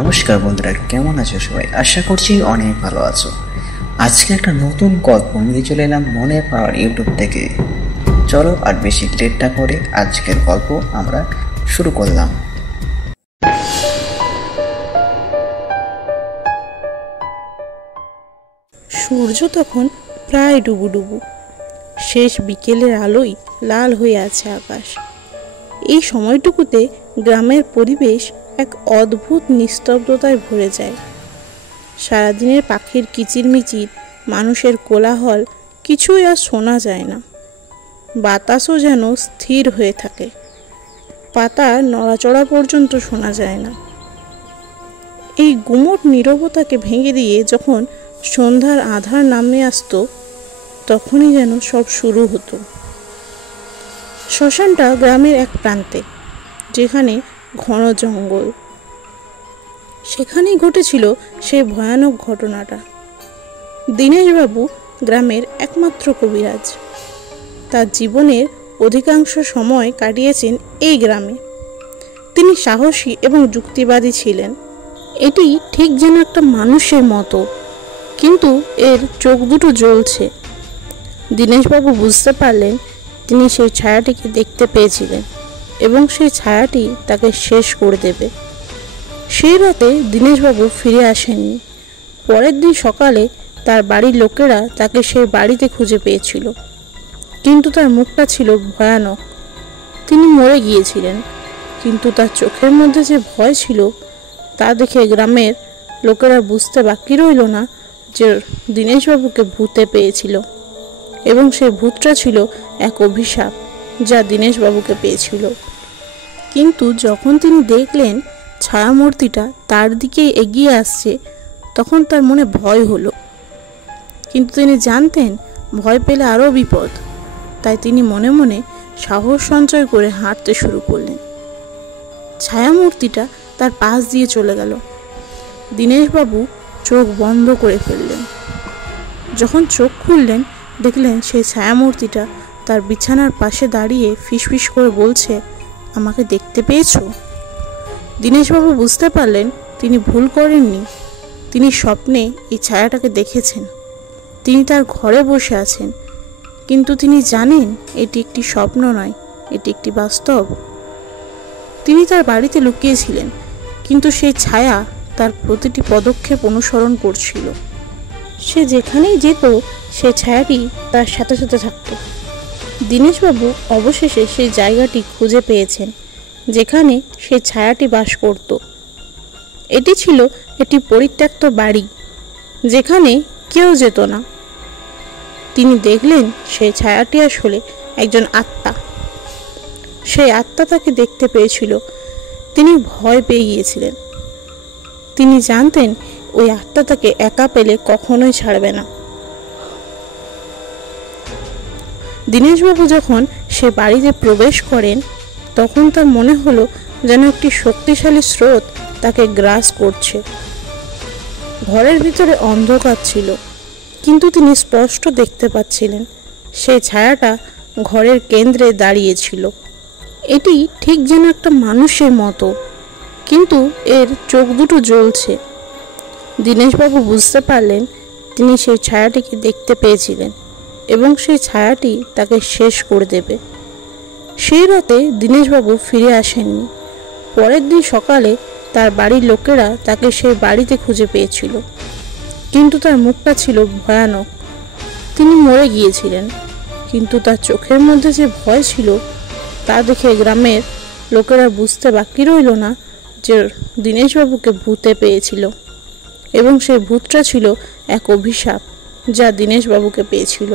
নমস্কার বন্ধুরা, কেমন আছো সবাই? আশা করছি অনেক ভালো আছো। আজকে একটা নতুন গল্প নিয়ে চলে এলাম মনের পাওয়ার ইউটিউব থেকে। চলো আর বেশি লেট না করে আজকের গল্প আমরা শুরু করলাম। সূর্য তখন প্রায় ডুবুডুবু, শেষ বিকেলের আলোয় লাল হয়ে আছে আকাশ। এই সময়টুকুতে গ্রামের পরিবেশ এক অদ্ভুত নিস্তব্ধতায় ভরে যায়। সারাদিনের পাখির কিচিরমিচির, মানুষের কোলাহল কিছুই আর শোনা যায় না। বাতাসও যেন স্থির হয়ে থাকে, পাতা নড়াচড়া পর্যন্ত শোনা যায় না। এই গুমট নীরবতাকে ভেঙে দিয়ে যখন সন্ধ্যার আঁধার নামে আসতো, তখনই যেন সব শুরু হতো। শ্মশানটা গ্রামের এক প্রান্তে, যেখানে ঘন জঙ্গল। সেখানেই ঘটেছিল সেই ভয়ানক ঘটনাটা। দীনেশবাবু গ্রামের একমাত্র কবিরাজ। তার জীবনের অধিকাংশ সময় কাটিয়েছেন এই গ্রামে। তিনি সাহসী এবং যুক্তিবাদী ছিলেন। এটি ঠিক যেন একটা মানুষের মতো, কিন্তু এর চোখ দুটো জ্বলছে। দীনেশবাবু বুঝতে পারলেন তিনি সেই ছায়াটিকে দেখতে পেয়েছিলেন এবং সেই ছায়াটি তাকে শেষ করে দেবে। সেই রাতে দীনেশবাবু ফিরে আসেননি। পরের দিন সকালে তার বাড়ির লোকেরা তাকে সেই বাড়িতে খুঁজে পেয়েছিল, কিন্তু তার মুখটা ছিল ভয়ানক। তিনি মরে গিয়েছিলেন, কিন্তু তার চোখের মধ্যে যে ভয় ছিল তা দেখে গ্রামের লোকেরা বুঝতে বাকি রইল না যে দীনেশবাবুকে ভূতে পেয়েছিল, এবং সেই ভূতটা ছিল এক অভিশাপ যা দীনেশবাবুকে পেয়েছিল। কিন্তু যখন তিনি দেখলেন ছায়ামূর্তিটা তার দিকে এগিয়ে আসছে, তখন তার মনে ভয় হলো। কিন্তু তিনি জানতেন ভয় পেলে আরও বিপদ। তাই তিনি মনে মনে সাহস সঞ্চয় করে হাঁটতে শুরু করলেন। ছায়ামূর্তিটা তার পাশ দিয়ে চলে গেল। দীনেশবাবু চোখ বন্ধ করে ফেললেন। যখন চোখ খুললেন, দেখলেন সেই ছায়ামূর্তিটা তার বিছানার পাশে দাঁড়িয়ে ফিসফিস করে বলছে, আমাকে দেখতে পেয়েছো? দীনেশবাবু বুঝতে পারলেন তিনি ভুল করেননি। তিনি স্বপ্নে এই ছায়াটাকে দেখেছেন। তিনি তার ঘরে বসে আছেন, কিন্তু তিনি জানেন এটি একটি স্বপ্ন নয়, এটি একটি বাস্তব। তিনি তার বাড়িতে লুকিয়েছিলেন, কিন্তু সেই ছায়া তার প্রতিটি পদক্ষেপ অনুসরণ করছিল। সে যেখানেই যেত সেই ছায়াটি তার সাথে সাথে থাকত। দীনেশবাবু অবশেষে সেই জায়গাটি খুঁজে পেয়েছেন যেখানে সেই ছায়াটি বাস করত। এটি ছিল একটি পরিত্যক্ত বাড়ি, যেখানে কেউ যেত না। তিনি দেখলেন সেই ছায়াটি আসলে একজন আত্মা। সেই আত্মা তাকে দেখতে পেয়েছিল। তিনি ভয় পেয়ে গিয়েছিলেন। তিনি জানতেন ওই আত্মা তাকে একা পেলে কখনোই ছাড়বে না। দীনেশবাবু যখন সে বাড়িতে প্রবেশ করেন, তখন তার মনে হলো যেন একটি শক্তিশালী স্রোত তাকে গ্রাস করছে। ঘরের ভিতরে অন্ধকার ছিল, কিন্তু তিনি স্পষ্ট দেখতে পাচ্ছিলেন সেই ছায়াটা ঘরের কেন্দ্রে দাঁড়িয়েছিল। এটি ঠিক যেন একটা মানুষের মতো, কিন্তু এর চোখ দুটো জ্বলছে। দীনেশবাবু বুঝতে পারলেন তিনি সেই ছায়াটিকে দেখতে পেয়েছিলেন এবং সেই ছায়াটি তাকে শেষ করে দেবে। সেই রাতে দীনেশবাবু ফিরে আসেননি। পরের দিন সকালে তার বাড়ির লোকেরা তাকে সেই বাড়িতে খুঁজে পেয়েছিল, কিন্তু তার মুখটা ছিল ভয়ানক। তিনি মরে গিয়েছিলেন, কিন্তু তার চোখের মধ্যে যে ভয় ছিল তা দেখে গ্রামের লোকেরা বুঝতে বাকি রইল না যে দীনেশবাবুকে ভূতে পেয়েছিল, এবং সেই ভূতটা ছিল এক অভিশাপ যা দীনেশবাবুকে পেয়েছিল।